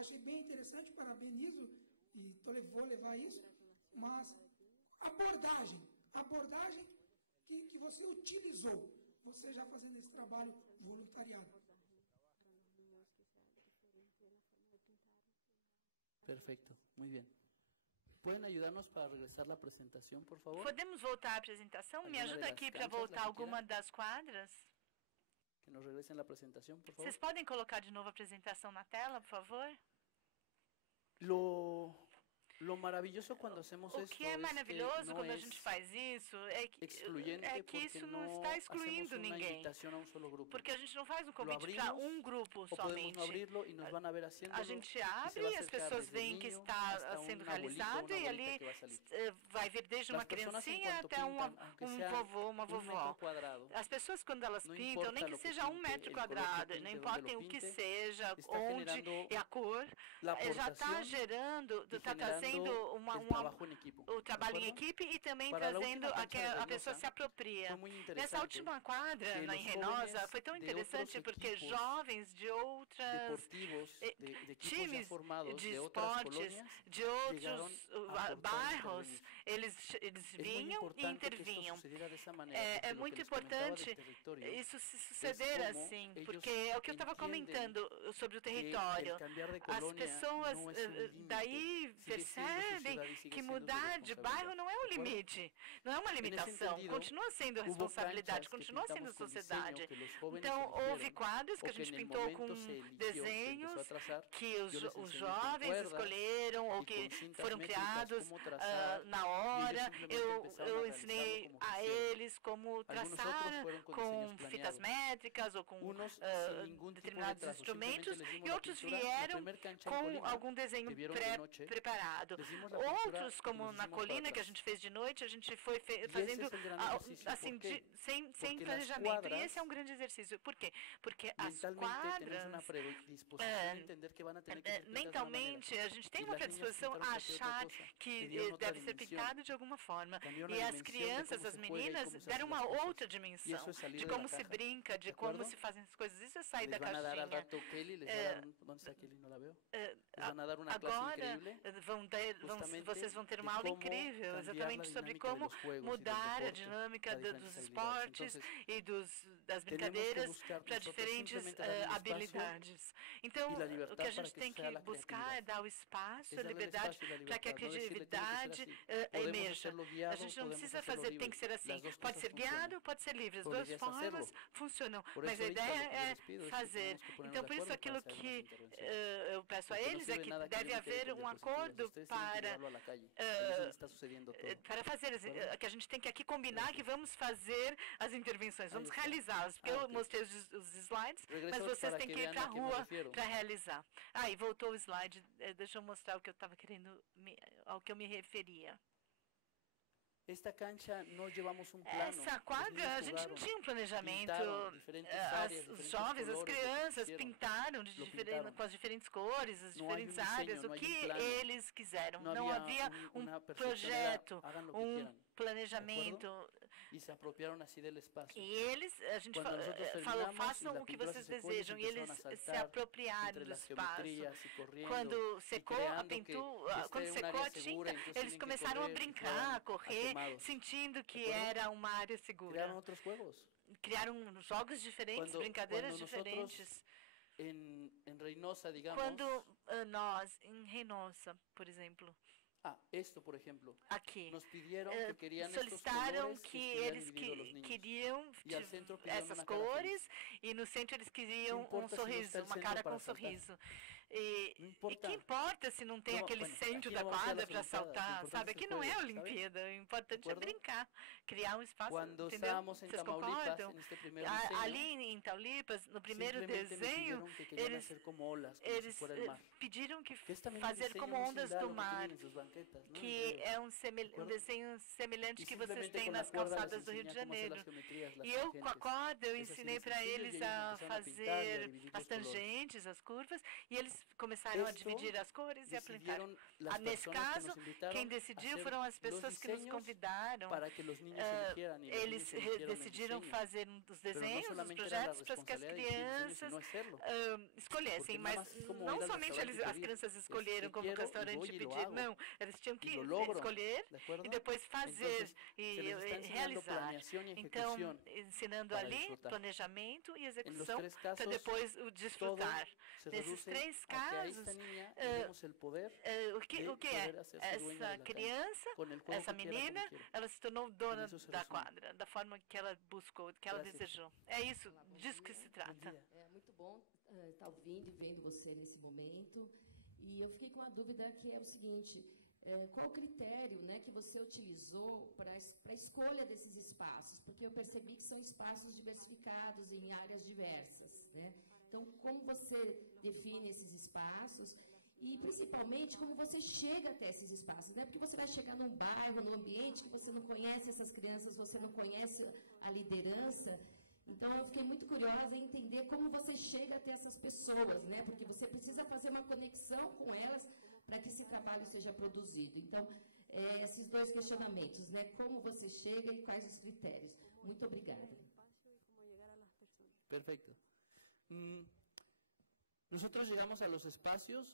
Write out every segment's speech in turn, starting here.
achei bem interessante, parabenizo e vou levar isso, mas abordagem que você utilizou, você já fazendo esse trabalho voluntariado. Perfecto, muy bien. ¿Pueden ayudarnos para regresar la presentación, por favor? Podemos voltar à apresentação? Me ajuda aqui para voltar alguma das quadras. Que nos regresen la presentación, por favor. Vocês podem colocar de novo a apresentação na tela, por favor? Lo maravilloso cuando hacemos O esto que é maravilhoso no quando a es gente faz isso é que isso não no está excluindo hacemos una ninguém. invitación a un solo grupo. Porque a gente não faz um convite Lo para abrimos, um grupo O podemos no somente. abrirlo y nos van a ver haciéndolo. A gente y se va a abre e as acercar pessoas desde veem que niño está hasta sendo un abuelito, realizado una e abuelita ali que va a salir. vai vir desde uma Las personas, en criancinha cuanto até pintan, aunque sea vovô, uma un vovó. metro cuadrado, As pessoas, quando elas não pintam, nem importa que lo que seja pinte, metro el quadrado, color que não pinte, importa donde lo o que pinte, seja, está onde generando e a cor, la já está aportación gerando, y está trazendo generando el trabajo en equipo. o trabalho em ¿De acuerdo? equipe e também Para la trazendo última a que cancha de a pessoa Reynosa, se apropria. foi muito Nessa interessante última quadra, que em los Reynosa, jóvenes foi tão de interessante outros porque equipos jovens de outras deportivos, de equipos já times formados de de outras esportes, colônias, de outros llegaron a aportar bairros, intervenir. eles Es muy vinham e importante que esto intervinham. sucediera de esa manera, É porque lo que muito les comentaba importante del territorio isso se suceder como assim, ellos porque é o que eu estava entendem comentando sobre o que território. el cambiar de As colônia pessoas não é um limite, daí sigue sendo percebem sociedade e sigue que sendo mudar de bairro não é um de acordo? limite, não é uma limitação, sentido, continua sendo hubo responsabilidade, canchas que continua sendo pintamos con sociedade. diseño que los jóvenes Então, houve eligieron, quadros que o a gente que en el pintou com momento se eligió, se desenhos empezó a trazar. que Yo les os enseñé con jovens cuerdas escolheram ou y que con cintas foram métricas criados cómo trazar, na y hora. ellos simplemente empezaron a Eu realizarlo ensinei como a quisieron. eles como Algunos traçar otros fueron con com diseños fitas planeados. métricas ou com Unos sin ningún tipo de determinados trazo, instrumentos simplemente les dimos e la outros pintura. La vieram primer cancha en com Colima, algum desenho que vieron de noche, preparado. les dimos la pintura Outros, y como nos na hicimos colina para que a atrás. gente fez de noite, a gente foi esse fazendo es el gran ejercicio. assim, ¿Por qué? sem Porque las planejamento. E cuadras, esse é um grande exercício. Por quê? Porque as mentalmente tenemos una quadras, predisposición a entender que van a tener que ser pintadas de una manera. mentalmente, a gente tem E uma las niñas predisposição pintaron a cualquier otra achar cosa, que dieron otra deve ser dimensión. pintado de alguma forma. Cambiaron E a as dimensión de crianças, cómo as se juega y meninas, cómo se deram hacen uma las cosas. outra Y dimensão eso es salir de de la como se caja. brinca, de ¿De como acuerdo? se fazem as coisas. Isso é sair da Les van a dar al caixinha. rato Kelly, les va a dar ¿dónde está Kelly? No la veo. Les van a dar una clase Agora increíble. vocês vão ter uma aula de cómo incrível, cambiar exatamente la sobre dinámica de como los juegos y del mudar a deporte dinâmica a dos diferentes habilidades. esportes Entonces, e das tenemos que brincadeiras buscar para nosotros diferentes simplemente dar el espacio habilidades. Então, y la o libertad que a para gente que tem sea que la buscar é creatividad. dar o espaço, Es a darle el liberdade espacio y la para que a libertad, no decirle, tiene que ser criatividade así. Podemos emerja. hacerlo A guiado, gente não podemos precisa hacerlo fazer, libre. tem que ser assim. Las dos Pode cosas ser guiado, funcionan. pode ser livre. As Pero la duas idea es formas hacerlo. funcionam. Por Mas eso a ahorita ideia lo que yo é les pido es que fazer. tenemos que ponernos Então, de por isso, acuerdo aquilo para hacer que unas intervenciones. eu peço a Porque no eles é sirve que nada que deve alguien quede haver con um diapositivas. acordo Ustedes tienen que para llevarlo a la calle. Ahí es donde está sucediendo todo. para fazer, que a gente tem que aqui combinar que vamos fazer as intervenções, vamos realizá-las, porque eu ok. mostrei os slides, Regreso mas vocês para têm que que ir vean para a a qué me rua refiero. para realizar. E voltou o slide, deixa eu mostrar o que eu estava querendo, ao que eu me referia. Esta cancha no llevamos un plano. Essa Los quadra, niños a gente não jugaron, tinha um planejamento. pintaron diferentes áreas, Os diferentes jovens, as colores, crianças quisieron. pintaram Lo pintaron. com as diferentes cores, as Não havia diferentes diseño, áreas, não o havia que plano. eles quiseram. No Não había havia una um percepción, era, projeto, hagan lo que um quieran. planejamento. Y se apropiaron así del espacio. E eles, a gente Quando nosotros falou, terminamos façam y la o que pintura vocês se secó, ellos desejam. E eles empezaron a se saltar apropriaram entre do las espaço. geometrías y corriendo Quando y secou a creando que pintura, esta quando es un secou área a segura, tinta, entonces eles tienen que começaram a correr y brincar, juegan a correr, quemados. sentindo que ¿De acuerdo? era uma área segura. Crearon otros juegos. Criaram jogos diferentes, brincadeiras Quando diferentes. En Reynosa, digamos. Quando nós, em Reynosa, por exemplo, esto, por ejemplo. aqui, Nos pidieron que querían estos solicitaram colores que estuvieran eles divididos los niños. queriam E ao centro pediram essas uma cara cores e no centro eles queriam Não importa se não sorriso, está o uma centro cara para com saltar. sorriso. E Não importa. que importa se não tem Não, aquele bueno, centro aqui da não vamos ter quadra as para Olimpiadas, saltar, o sabe? importante Aqui é não é a juego, Olimpíada, o importante é acordo? brincar, criar um espaço, Quando entendeu? estábamos em Vocês Tamaulipas, concordam? neste primeiro desenho, Ali em Tamaulipas, no primeiro simplemente me desenho, pidieron que querían eles hacer como olas, como eles si fuera el mar. pediram que Que es también un fazer diseño como muy ondas similar a do lo que mar, tienen en sus banquetas, ¿no? que En é Río. um acordo? desenho semelhante E que vocês simplesmente têm com a nas corda calçadas les do Rio de enseñé cómo hacer Janeiro. las geometrías, las E eu, com a tangentes. corda, eu Es así ensinei de para sencillo, eles y ellos a empezaron a pintar y a fazer dividir as los colores. tangentes, as curvas, e eles começaram a Esto dividir as cores e a plantar. decidieron las Nesse personas que caso, nos invitaron quem a decidiu hacer foram as los pessoas que nos diseños convidaram. para que los niños eligieran y los Eles niños eligieron el decidiram diseño. fazer os Pero no desenhos, os solamente era la projetos, para que as responsabilidad de elegir el diseño, crianças sino hacerlo. escolhessem, Porque mas nada más es como não ir al somente restaurante y as pedir, crianças es escolheram que como quiero y restaurante voy y lo pedir, hago. não, eles tinham Y que lo logro, escolher ¿de acuerdo? e depois fazer Entonces, e se les está enseñando realizar. planeación y Então, ejecución ensinando para ali disfrutar. planejamento e En los execução tres para casos, depois o todo desfrutar. se Nesses reduce três a que a casos, esta niña le demos el poder o que de é? poder hacerse dueña de Essa la cancha, criança, con el juego essa que quiera, menina, como quiera. ela se tornou dona eso se da resume. quadra, da forma que ela buscou, que ela Gracias. desejou. É isso, Olá, bom disso que dia. se Buen trata. día. É muito bom estar ouvindo e vendo você nesse momento. E eu fiquei com uma dúvida que é o seguinte: qual o critério, né, que você utilizou para a escolha desses espaços? Porque eu percebi que são espaços diversificados em áreas diversas, né? Então, como você define esses espaços? E, principalmente, como você chega até esses espaços, né? Porque você vai chegar num bairro, num ambiente que você não conhece essas crianças, você não conhece a liderança. Então, eu fiquei muito curiosa em entender como você chega até essas pessoas, né? Porque você precisa fazer uma conexão com elas para que esse trabalho seja produzido. Então, esses dois questionamentos, né? Como você chega e quais os critérios. Muito obrigada. Perfecto. Nosotros llegamos a los espacios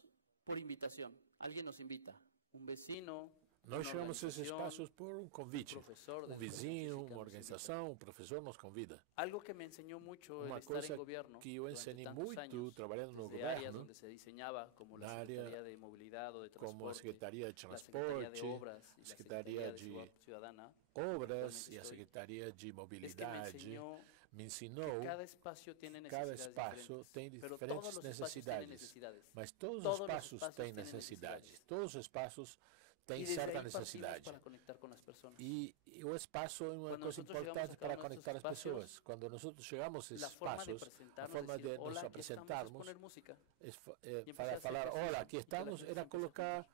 por invitación. Alguien nos invita, un vecino. Nós uma chegamos a esses organização, espaços por um convite. professor da Um escola vizinho, física uma nos organização, um professor nos convida. invita. Algo que me enseñó mucho el Uma estar coisa en gobierno que eu durante ensinei tantos muito años, trabalhando no desde áreas governo, donde se diseñaba como la na área Secretaría de Movilidad o de como a Transporte, Secretaria de la Secretaría de Transporte, Obras y a la Secretaria Secretaría de de Ciudadana, Obras e a estoy, Secretaria de es que me Mobilidade, enseñó me ensinou que cada espacio tiene cada necesidades espaço diferentes, tem pero diferentes todos los espacios tienen necesidades. mas todos Todos os os espaços espaços têm têm necessidades. necessidades. Todos os espaços têm Y desde certa ahí partimos necessidade. para conectar con las personas. E o espaço é uma Quando coisa nosotros importante chegamos a para cada uno de conectar as estos espacios, pessoas. Quando nós chegamos a esses La forma de espaços, a presentarnos, forma decir, de nos hola, aquí estamos, es apresentarmos, poner música. para empezar a falar, hacer olha, eso, aqui y que la estamos, gente era se empiece a colocar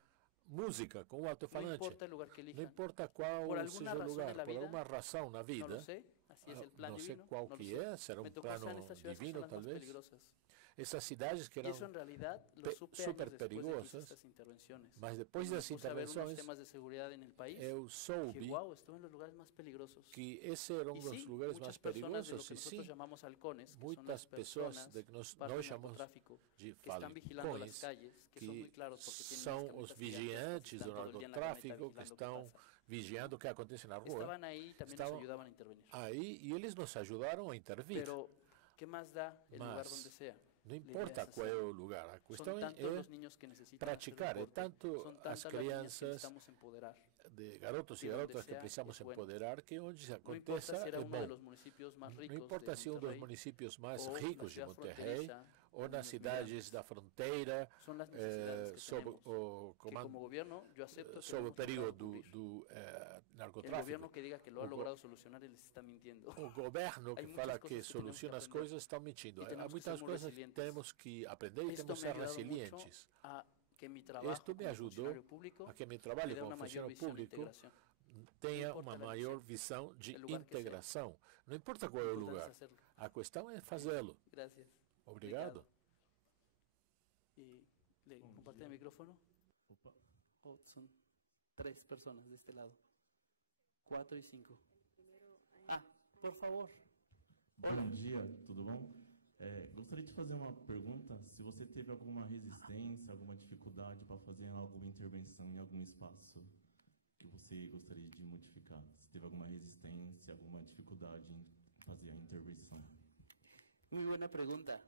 música com o No alto-falante. importa el lugar que Não elijan. importa qual Por alguma seja o razão lugar, na por vida, alguma razão na No vida, lo sé, así es el plan não sei divino. qual no lo que sé. é, será Me um tocó estar plano en estas ciudades que divino son las más talvez. peligrosas. Essas cidades que Y eram, eso en realidad lo supe super años después de que hice perigosas, estas intervenciones. mas depois Me das puse a ver unos intervenções, temas de seguridad en el país. eu Dije, soube wow, estuve en los lugares más peligrosos. que esse era um Y dos sí, lugares muchas mais personas de lo perigosos, que e nosotros sim, llamamos halcones, que son muitas las pessoas personas, de que nós parte del chamamos narcotráfico, de que están vigilando las falcões, calles, que son muy que claros porque tienen são unas os camisetas gigantescas, vigiantes están do todo el día en la camioneta narcotráfico que vigilando qué estão pasa. vigiando o que acontece na rua. Estaban ahí y también Estaban nos ayudaban a intervenir. Aí e eles nos ajudaram a intervir. Pero, ¿qué más da el lugar Mas, donde sea? Não importa qual é o lugar, a questão Son tantos é los niños que necesitan praticar, hacer é deporte, tanto son as tantas las niñas que crianças necesitamos empoderar. de garotos e de onde garotas que sea, precisamos é bueno. empoderar, que onde No importa aconteça si era é uno de bom. los municipios más Não ricos importa de se um dos Monterrey, municípios mais ou na ricos de ciudad Monterrey, fronteriza, ou nas en cidades Migrantes. da fronteira, Son las necesidades que sob tenemos, o que como comando, gobierno yo acepto que sob o hemos perigo logrado do, cubrir. do El narcotráfico. gobierno que diga que lo o ha go- logrado solucionar, él está mintiendo. O governo que Hay fala muchas que cosas que tenemos que soluciona as aprender. coisas estão mentindo. E Há temos que muitas ser muy coisas que resilientes. temos que aprender e Esto temos que me ha ser ayudado mucho resilientes. a que mi trabajo Esto me como ajudou funcionario público a que meu me trabalho dé como una mayor funcionário visión de público integración. tenha importa uma onde maior seja, visão de o lugar que seja. integração. Não importa qual é o Lo importante lugar. es hacerlo. A questão é fazê-lo. Gracias. Obrigado. Y le comparte el micrófono. Oh, son 3 personas de este lado. 4 y 5. Ah, por favor. Bom dia, tudo bom? Gostaria de fazer uma pergunta, se você teve alguma resistência, alguma dificuldade para fazer alguma intervenção em algum espaço que você gostaria de modificar. Se teve alguma resistência, alguma dificuldade em fazer a intervenção. Muy buena pregunta.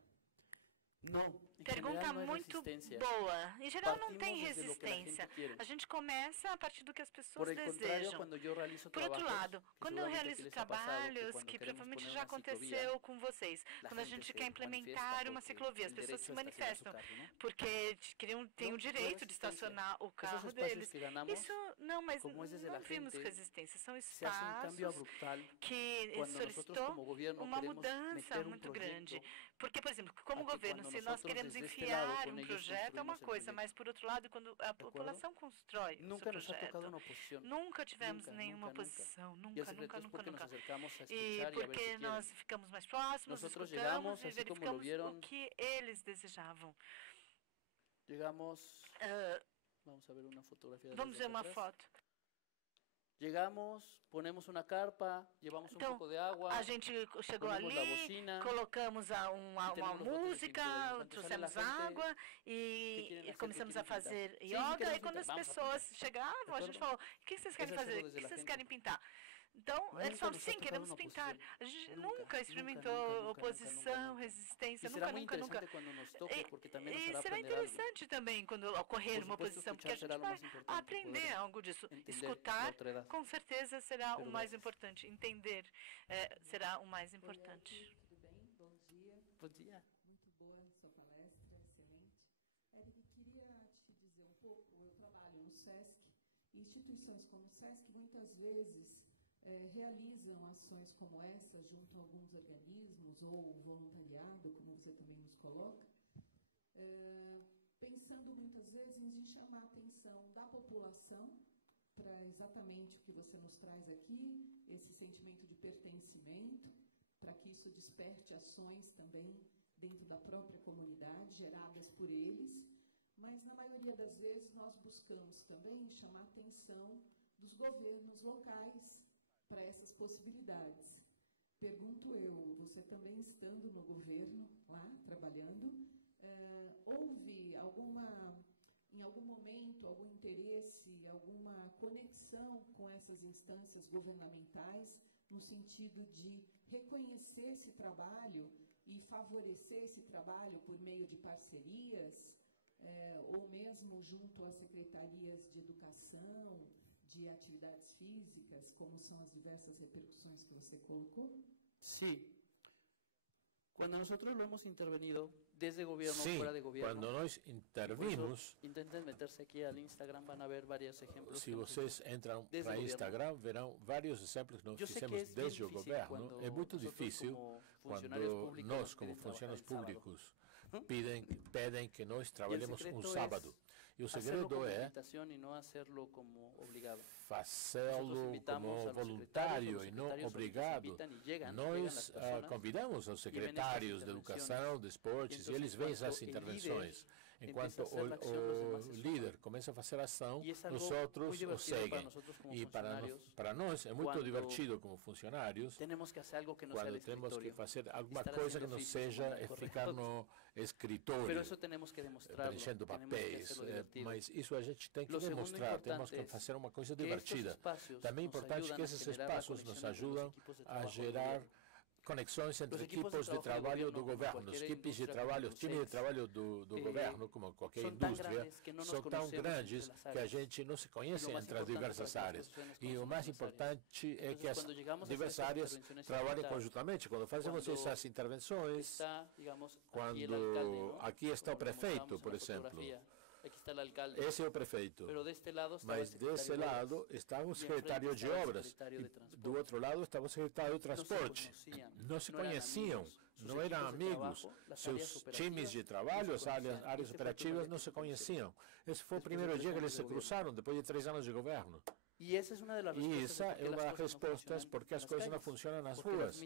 No, en Pergunta general no hay muito resistencia. boa. Em geral, não tem Partimos desde lo que la gente resistência. quiere. A gente começa a partir do que as pessoas Por el contrario, desejam. cuando yo realizo Por outro trabajos, lado, que quando eu seguramente realizo aquí les ha pasado, trabalhos cuando que queremos provavelmente poner já una ciclovía, aconteceu com vocês, la quando a gente gente se quer implementar manifiesta uma porque ciclovia, as el pessoas derecho se a estacionar manifestam su carro, ¿no? porque tem o Não, não é direito de resistência. estacionar o Esos carro espacios deles. que ganamos, Isso não, mas como es desde não la vimos gente, resistência. São se hace un cambio espaços abruptal que cuando nosotros solicitou como gobierno uma queremos mudança meter un muito grande. proyecto. Porque, por exemplo, como a que governo, quando se nós nosotros queremos desde este lado enfiar con um ellos projeto é uma construimos el coisa, proyecto. mas por outro lado, quando a acuerdo? população constrói o seu Nunca nos ha tocado projeto, una oposición. nunca tivemos Nunca, nenhuma nunca, nunca. oposição, Y el nunca, secreto nunca, es nunca, porque nos nunca. acercamos a E escuchar y a ver porque qué nós quieren. ficamos mais próximos, Nosotros escutamos llegamos, e así como lo verificamos vieron, o que eles desejavam. Llegamos, vamos a ver una fotografía. Vamos ver desde uma atrás. foto. Llegamos, ponemos una carpa, llevamos un Então, poco de agua, a gente chegou ponemos la ali, bocina, colocamos uma temos uma música, foto de pintura. trouxemos Quando sale a água que e hacer, começamos que a quieren fazer pintar. Sí, yoga. queremos E quando as pintar, vamos a pessoas pintar. chegavam, a gente acuerdo? falou: o que vocês querem Esse é fazer? O desde que la vocês gente. querem pintar? Então, Nunca eles falam: nos ha sim, tocado queremos uma pintar. oposição. A gente Nunca, nunca experimentou nunca, oposição, nunca. resistência, E será nunca, muito nunca, nunca. interessante quando nos toque, porque também nos E hará será aprender algo. interessante também quando ocorrer Por uma supuesto, oposição, porque a escuchar gente será lo vai más importante, aprender poder algo disso. entender la Escutar, otra edad. com certeza, será o Pero mais gracias. importante. Entender será o mais importante. Tudo bem? Bom dia. Bom dia. Muito boa sua palestra, excelente. Eric, queria te dizer um pouco, eu trabalho no SESC, e instituições como o SESC muitas vezes realizam ações como essa junto a alguns organismos ou voluntariado, como você também nos coloca, pensando muitas vezes em chamar a atenção da população para exatamente o que você nos traz aqui, esse sentimento de pertencimento, para que isso desperte ações também dentro da própria comunidade, geradas por eles, mas na maioria das vezes nós buscamos também chamar a atenção dos governos locais para essas possibilidades. Pergunto eu, você também estando no governo lá, trabalhando, houve em algum momento, algum interesse, alguma conexão com essas instâncias governamentais, no sentido de reconhecer esse trabalho e favorecer esse trabalho por meio de parcerias, ou mesmo junto às secretarias de educação, de atividades físicas, como são as diversas repercussões que você colocou? Sí. Cuando nosotros lo hemos intervenido, desde gobierno, Sim, fuera de gobierno, quando nós por intervimos, eso, intenten meterse aqui al Instagram, van a ver varios ejemplos. se que hemos vocês hecho. entram Desde para o Instagram, verão vários exemplos que nós Yo sé que fizemos es bien desde o difícil governo. cuando É muito nosotros difícil como quando funcionarios públicos nós, nos como piden trabajar funcionários el sábado. públicos, pedem que nós trabalhemos um secreto sábado. E o Hacerlo segredo como é invitación y no hacerlo como obligado. fazê-lo Nosotros invitamos como a los voluntário secretarios, e não los secretarios obrigado. invitan y llegan Nós las personas, convidamos os secretários de educação, de esportes, e eles vêm às intervenções. Enquanto o líder começa a fazer ação, nós outros o seguem. E para nós é muito divertido como funcionários, quando temos que fazer alguma coisa que não seja ficar no escritório, preenchendo papéis. Mas isso a gente tem que demonstrar, temos que fazer uma coisa divertida. Também é importante que esses espaços nos ajudam a gerar conexões entre equipos de trabalho do governo. Os equipes de trabalho, os times de trabalho do governo, como qualquer indústria, são tão grandes que a gente não se conhece entre as diversas áreas. E o mais importante é que as diversas áreas trabalhem conjuntamente. Quando fazemos essas intervenções, quando aqui está o prefeito, por exemplo, esse é o prefeito, mas desse lado estava o secretário de obras, e do outro lado estava o secretário de transporte. Não se conheciam, não eram amigos, seus times de trabalho, as áreas operativas não se conheciam. Esse foi o primeiro dia que eles se cruzaram, depois de 3 anos de governo. E essa é uma das respostas porque as coisas não funcionam nas ruas,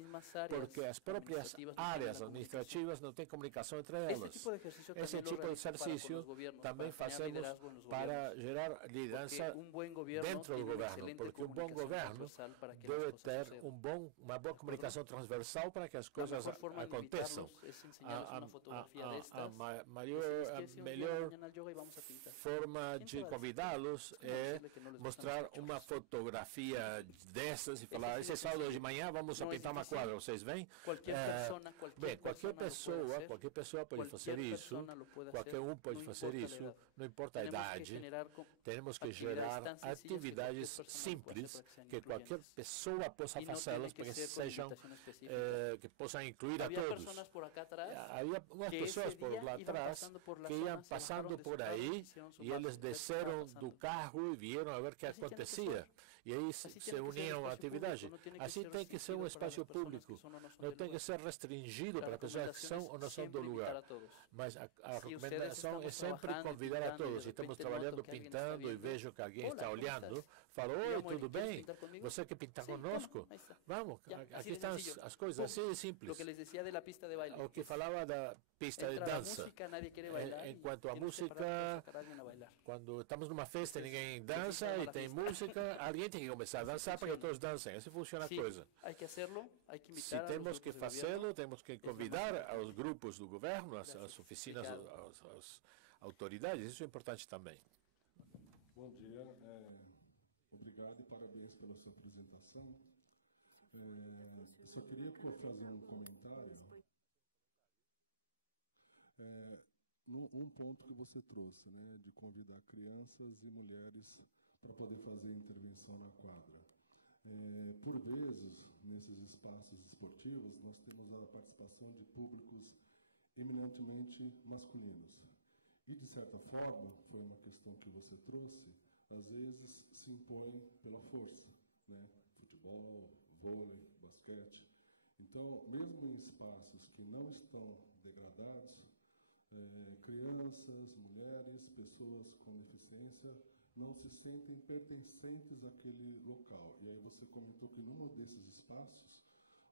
porque as próprias áreas administrativas não têm comunicação entre elas. Esse tipo de exercício também fazemos para gerar liderança dentro do governo, porque um bom governo deve ter uma boa comunicação transversal para que as coisas aconteçam. A melhor forma de convidá-los é mostrar uma fotografia dessas e falar, esse sábado de manhã vamos a pintar uma quadra, vocês vêm? Qualquer pessoa pode fazer isso, qualquer um pode fazer isso, não importa a idade. Temos que gerar atividades simples, que qualquer pessoa possa fazê-las, para que sejam, que possam incluir a todos. Havia umas pessoas por lá atrás que iam passando por aí e eles desceram do carro e vieram a ver o que acontecia. E aí se uniam à atividade. Assim tem que ser um espaço público. Não tem que ser restringido para pessoas que são ou não são do lugar. Mas a recomendação é sempre convidar a todos. Se estamos trabalhando, pintando, e vejo que alguém está olhando, falo, oi, tudo bem? Você quer pintar conosco? Vamos, aqui estão as coisas, assim de simples. O que falava da pista de dança. Enquanto a música, quando estamos numa festa e ninguém dança e tem música, alguém tem que começar a dançar para que todos dancem. Assim funciona a coisa. Se temos que fazê-lo, temos que convidar aos grupos do governo, às oficinas, às autoridades. Isso é importante também. Bom dia. Obrigado e parabéns pela sua apresentação. Eu só queria fazer um comentário. Um ponto que você trouxe, né, de convidar crianças e mulheres para poder fazer intervenção na quadra. Por vezes, nesses espaços esportivos, nós temos a participação de públicos eminentemente masculinos. E, de certa forma, foi uma questão que você trouxe, às vezes se impõe pela força, né? Futebol, vôlei, basquete. Então, mesmo em espaços que não estão degradados, crianças, mulheres, pessoas com deficiência não se sentem pertencentes àquele local. E aí você comentou que num desses espaços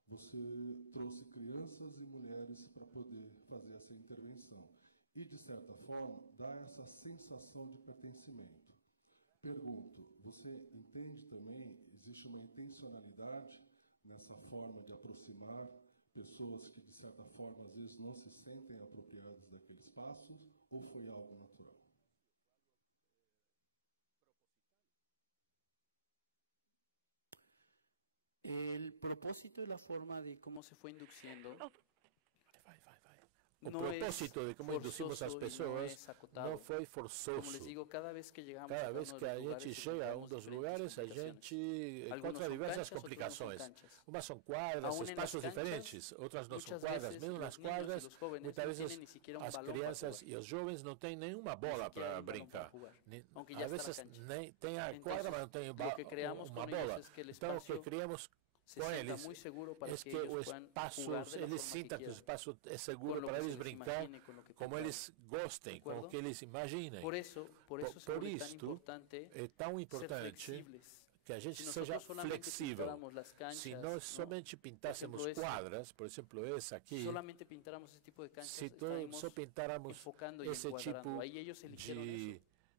você trouxe crianças e mulheres para poder fazer essa intervenção. E, de certa forma, dá essa sensação de pertencimento. Pergunto, você entende também, existe uma intencionalidade nessa forma de aproximar pessoas que, de certa forma, às vezes não se sentem apropriadas daquele espaço, ou foi algo natural? El propósito y la forma de cómo se fue induciendo. O propósito de como induzimos as pessoas não foi forçoso. Cada vez que a gente chega a um dos lugares, a gente encontra diversas complicações. Umas são quadras, espaços diferentes, outras não são quadras. Mesmo nas quadras, muitas vezes as crianças e os jovens não têm nenhuma bola para brincar. Às vezes nem tem a quadra, mas não tem uma bola. Então, o que criamos com eles é que o espaço, eles sintam que o espaço é seguro para eles brincar como eles gostem, com o que eles imaginem. Por isso é tão importante que a gente seja flexível. Se nós somente pintássemos quadras, por exemplo, essa aqui, se só pintáramos esse tipo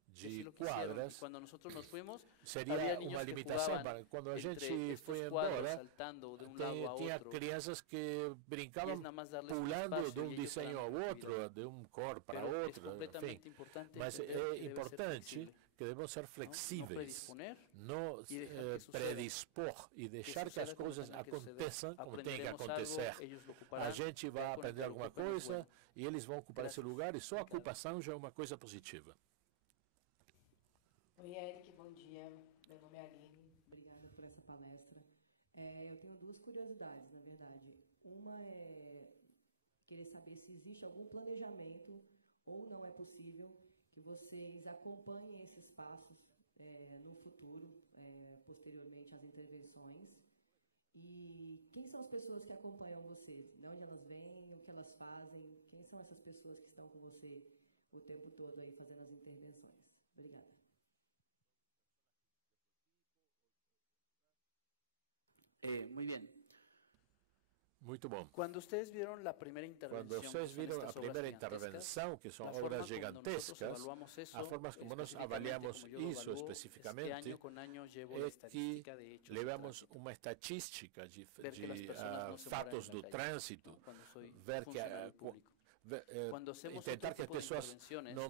de quadras, seria uma limitação. Quando a gente foi embora, tinha crianças que brincavam pulando de um desenho ao outro, de um cor para outro, enfim. Mas é importante que devemos ser flexíveis, não predispor e deixar que as coisas aconteçam como tem que acontecer. A gente vai aprender alguma coisa e eles vão ocupar esse lugar, e só a ocupação já é uma coisa positiva. Oi, Eric, bom dia. Meu nome é Aline, obrigada por essa palestra. Eu tenho duas curiosidades, na verdade. Uma é querer saber se existe algum planejamento, ou não é possível, que vocês acompanhem esses passos no futuro, posteriormente às intervenções. E quem são as pessoas que acompanham vocês? De onde elas vêm, o que elas fazem? Quem são essas pessoas que estão com você o tempo todo aí fazendo as intervenções? Obrigada. Muy bien. Muito bom. Quando vocês viram a primeira intervenção, que são obras gigantescas, a forma como nós avaliamos isso especificamente é que levamos uma estatística de fatos do trânsito, ver que tentar que as pessoas não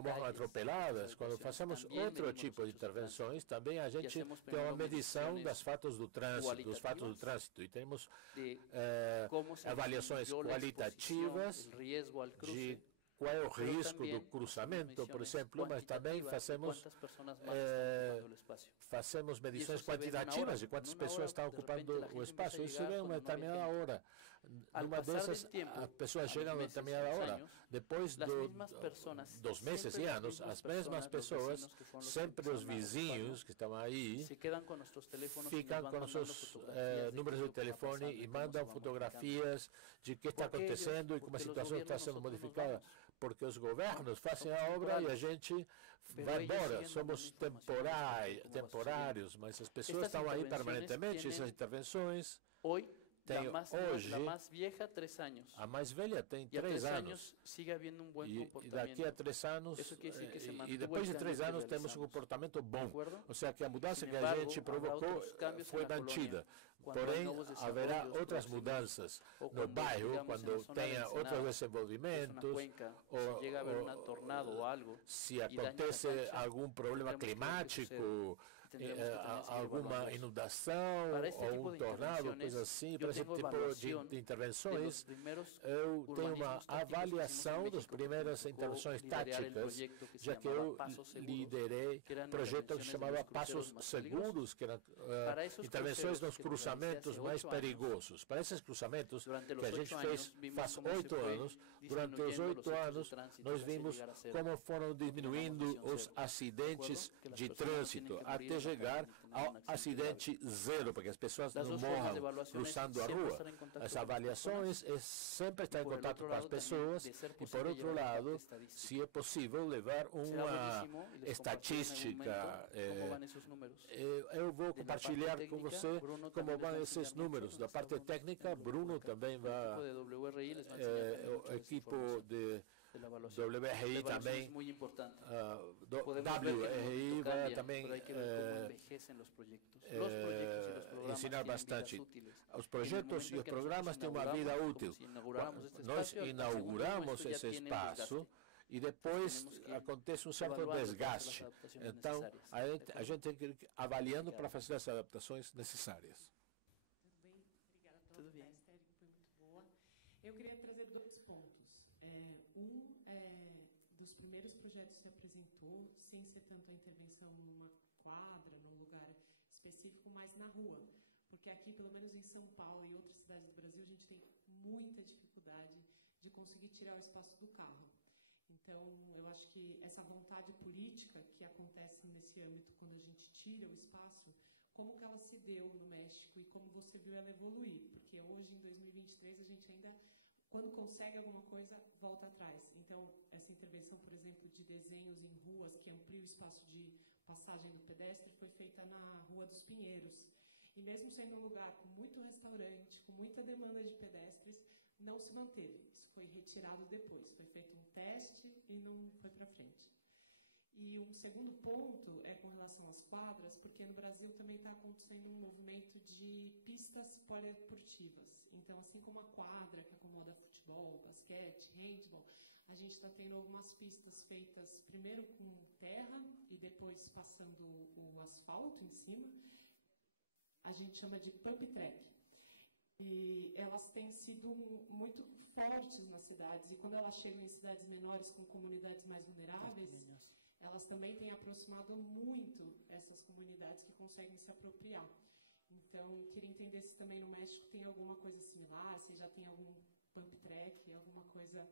morram atropeladas. Quando fazemos outro tipo de intervenções, também a gente tem uma medição dos fatos do trânsito, e temos avaliações qualitativas de qual é o risco do cruzamento, por exemplo, mas também fazemos medições quantitativas de quantas pessoas estão ocupando o espaço. Isso é uma determinada hora. numa dessas, as pessoas chegam a determinada hora. Depois dos meses e anos, as mesmas pessoas, sempre os vizinhos que estão aí, ficam com nossos números de telefone e mandam fotografias de que está acontecendo e como a situação está sendo modificada. Porque os governos fazem a obra e a gente vai embora. Somos temporários, mas as pessoas estão aí permanentemente, essas intervenções. Tem hoje, a mais velha tem 3 anos. E daqui a 3 anos, e depois de 3 anos, temos um comportamento bom. Ou seja, que a mudança que a gente provocou foi mantida. Porém, haverá outras mudanças no bairro, quando tenha outros desenvolvimentos, ou se acontece algum problema climático, alguma inundação ou um tornado, coisa assim, para esse tipo de intervenções, eu tenho uma avaliação das primeiras intervenções táticas, já que eu liderei um projeto que se chamava Passos Seguros, que eram intervenções nos cruzamentos mais perigosos. Para esses cruzamentos que a gente fez faz 8 anos, durante os 8 anos, nós vimos como foram diminuindo os acidentes de trânsito, até chegar ao acidente zero, para que as pessoas não morram cruzando a rua. As avaliações é sempre estar em contato com as pessoas e, por outro lado, se é possível, levar uma estatística. Eu vou compartilhar com você como vão esses números. Da parte técnica, Bruno também vai, o equipo de WRI também, WRI vai também ensinar bastante. Os projetos e os programas têm uma vida útil. Nós inauguramos esse espaço e depois acontece um certo desgaste. Então, a gente tem que ir avaliando para fazer as adaptações necessárias. Tudo bem, obrigada, Esther, foi muito boa. Eu queria trazer 2 pontos. Dos primeiros projetos que apresentou, sem ser tanto a intervenção numa quadra, num lugar específico, mas na rua. Porque aqui, pelo menos em São Paulo e outras cidades do Brasil, a gente tem muita dificuldade de conseguir tirar o espaço do carro. Então, eu acho que essa vontade política que acontece nesse âmbito quando a gente tira o espaço, como que ela se deu no México e como você viu ela evoluir? Porque hoje, em 2023, a gente ainda, quando consegue alguma coisa, volta atrás. Então, essa intervenção, por exemplo, de desenhos em ruas que amplia o espaço de passagem do pedestre foi feita na Rua dos Pinheiros. E mesmo sendo um lugar com muito restaurante, com muita demanda de pedestres, não se manteve. Isso foi retirado depois. Foi feito um teste e não foi para frente. E um segundo ponto é com relação às quadras, porque no Brasil também está acontecendo um movimento de pistas poliesportivas. Então, assim como a quadra que acomoda futebol, basquete, handball, a gente está tendo algumas pistas feitas primeiro com terra e depois passando o asfalto em cima. A gente chama de pump track. E elas têm sido muito fortes nas cidades. E quando elas chegam em cidades menores com comunidades mais vulneráveis, elas também têm aproximado muito essas comunidades que conseguem se apropriar. Então, queria entender se também no México tem alguma coisa similar, se já tem algum pump track, alguma coisa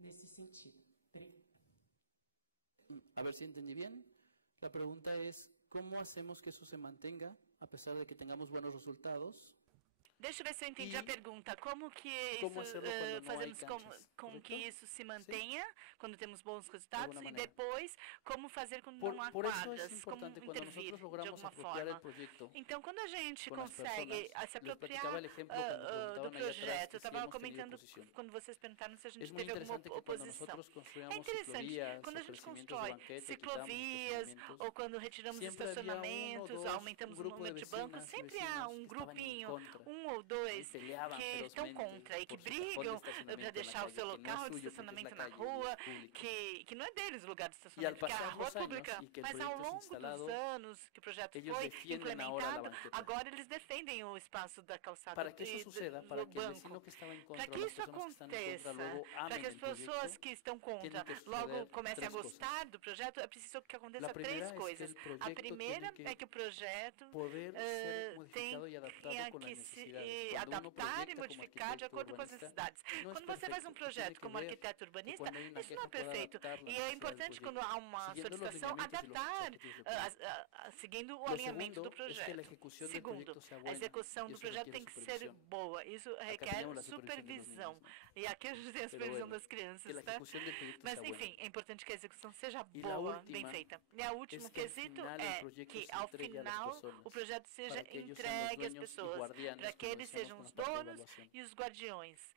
nesse sentido. A ver si entendí bien. La pregunta es, ¿cómo hacemos que eso se mantenga a pesar de que tengamos buenos resultados? Deixa eu ver se eu entendi a pergunta. Como que fazemos com que isso se mantenha quando temos bons resultados e depois como fazer quando não há quadras, como intervir de alguma forma. Então, quando a gente consegue se apropriar do projeto, eu estava comentando quando vocês perguntaram se a gente teve alguma oposição. É interessante, quando a gente constrói ciclovias ou quando retiramos estacionamentos, aumentamos o número de bancos, sempre há um grupinho, um ou dois que estão contra e que brigam para deixar o seu local de estacionamento na rua, que não é deles o lugar de estacionamento, porque a rua é pública. Mas ao longo dos anos que o projeto foi implementado, agora eles defendem o espaço da calçada para que isso suceda, para que para que isso aconteça, para que as pessoas que estão contra logo comecem a gostar do projeto, é preciso que aconteça 3 coisas. A primeira é que o projeto tenha que se e adaptar e modificar de acordo com as necessidades. Quando você faz um projeto como arquiteto urbanista, isso não é perfeito. E é importante, quando há uma solicitação, adaptar, seguindo o alinhamento do projeto. Segundo, a execução do projeto tem que ser boa. Isso requer supervisão. E aqui a gente tem a supervisão das crianças, tá? Mas, enfim, é importante que a execução seja boa, bem feita. E o último quesito é que, ao final, o projeto seja entregue às pessoas, para que eles sejam os donos e os guardiões.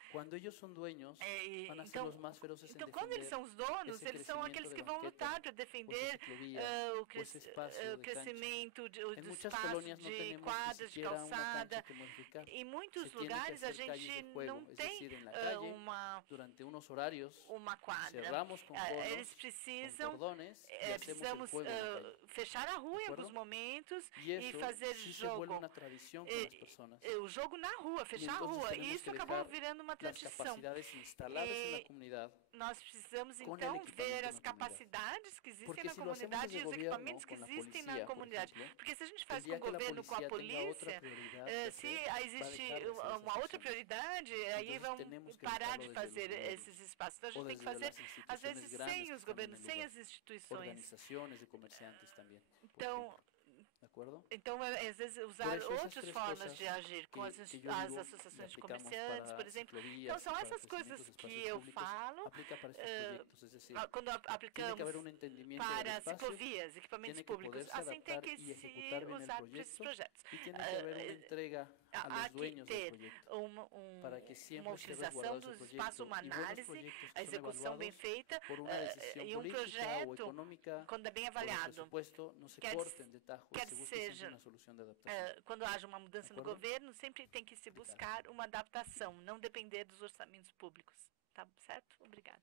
Então, quando eles são os donos, eles são aqueles que vão lutar para defender o crescimento do espaço de quadras, de calçada. Em muitos lugares, a gente não tem uma quadra. Eles precisamos fechar a rua em alguns momentos e fazer jogo. O jogo na rua, fechar a rua. E isso acabou virando uma tradição. Nós precisamos, então, ver as capacidades que existem na comunidade e os equipamentos que existem na comunidade. Porque se a gente faz com o governo, com a polícia, se existe uma outra prioridade, aí vão parar de fazer esses espaços. Então, a gente tem que fazer, às vezes, sem os governos, sem as instituições. Então, às vezes, usar outras formas de agir, com as associações de comerciantes, por exemplo. Então, são essas coisas que eu falo quando aplicamos para ciclovias, equipamentos públicos. Assim tem que se usar para esses projetos. Há que ter uma utilização do espaço, uma análise, a execução bem feita e um projeto, quando é bem avaliado, quer seja, quando haja uma mudança no governo, sempre tem que se buscar uma adaptação, não depender dos orçamentos públicos. Tá certo? Obrigada.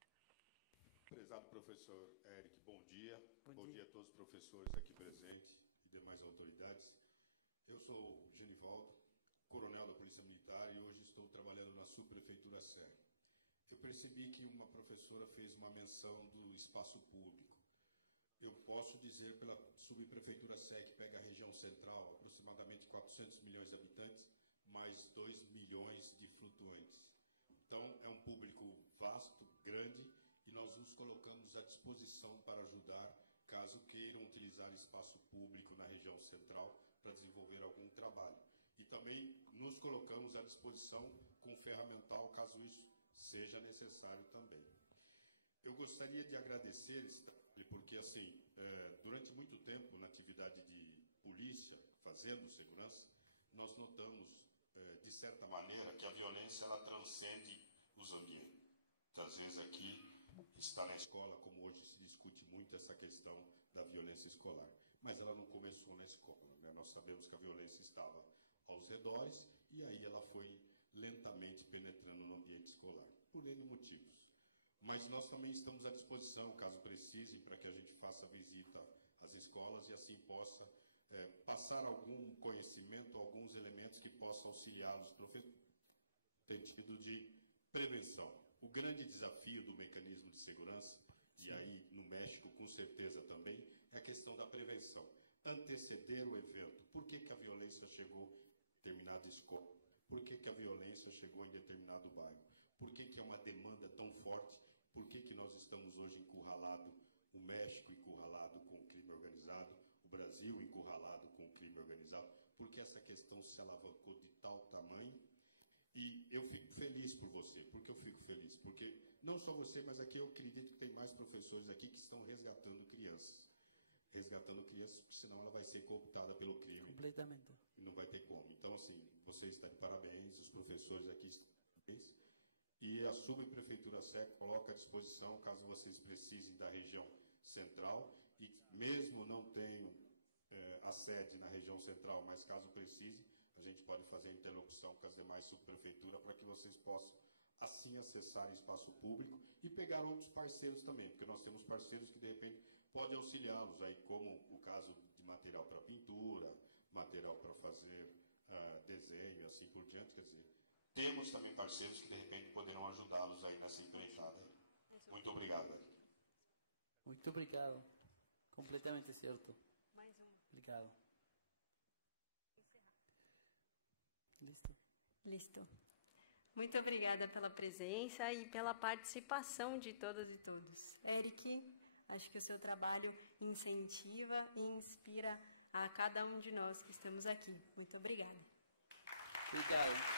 Prezado professor Eric, bom dia. Bom dia a todos os professores aqui presentes e demais autoridades. Eu sou Genivaldo, coronel da Polícia Militar, e hoje estou trabalhando na subprefeitura Sé. Eu percebi que uma professora fez uma menção do espaço público. Eu posso dizer pela subprefeitura Sé, que pega a região central, aproximadamente 400 milhões de habitantes, mais 2 milhões de flutuantes. Então, é um público vasto, grande, e nós nos colocamos à disposição para ajudar, caso queiram utilizar espaço público na região central para desenvolver algum trabalho. E também nos colocamos à disposição com ferramental, caso isso seja necessário também. Eu gostaria de agradecer, porque, assim, durante muito tempo, na atividade de polícia, fazendo segurança, nós notamos, de certa maneira, que a violência ela transcende os ambientes. Às vezes aqui está na escola, como hoje se discute muito essa questão da violência escolar. Mas ela não começou na escola, né? Nós sabemos que a violência estava aos redores e aí ela foi lentamente penetrando no ambiente escolar, por N motivos. Mas nós também estamos à disposição, caso precisem, para que a gente faça visita às escolas e assim possa passar algum conhecimento, alguns elementos que possam auxiliar os professores no sentido de prevenção. O grande desafio do mecanismo de segurança, e aí no México com certeza também, é a questão da prevenção. Anteceder o evento. Por que a violência chegou em determinada escola? Por que a violência chegou em determinado bairro? Por que é uma demanda tão forte? Por que nós estamos hoje encurralado, o México encurralado com o crime organizado, o Brasil encurralado com o crime organizado? Por que essa questão se alavancou de tal tamanho? E eu fico feliz por você. Por que eu fico feliz? Porque não só você, mas aqui eu acredito que tem mais professores aqui que estão resgatando crianças. Resgatando crianças, porque senão ela vai ser cooptada pelo crime. Completamente. E não vai ter como. Então, assim, você está de parabéns, os professores aqui estão de parabéns. E a subprefeitura Sé coloca à disposição, caso vocês precisem da região central, e mesmo não tenham a sede na região central, mas caso precise, a gente pode fazer interlocução com as demais subprefeituras para que vocês possam, assim, acessar espaço público e pegar outros parceiros também, porque nós temos parceiros que, de repente, podem auxiliá-los, aí, como o caso de material para pintura, material para fazer desenho e assim por diante. Quer dizer, temos também parceiros que, de repente, poderão ajudá-los aí nessa empreitada. Muito obrigado. Muito obrigado. Completamente certo. Mais um. Obrigado. Listo. Listo. Muito obrigada pela presença e pela participação de todas e todos. Eric, acho que o seu trabalho incentiva e inspira a cada um de nós que estamos aqui. Muito obrigada. Obrigado.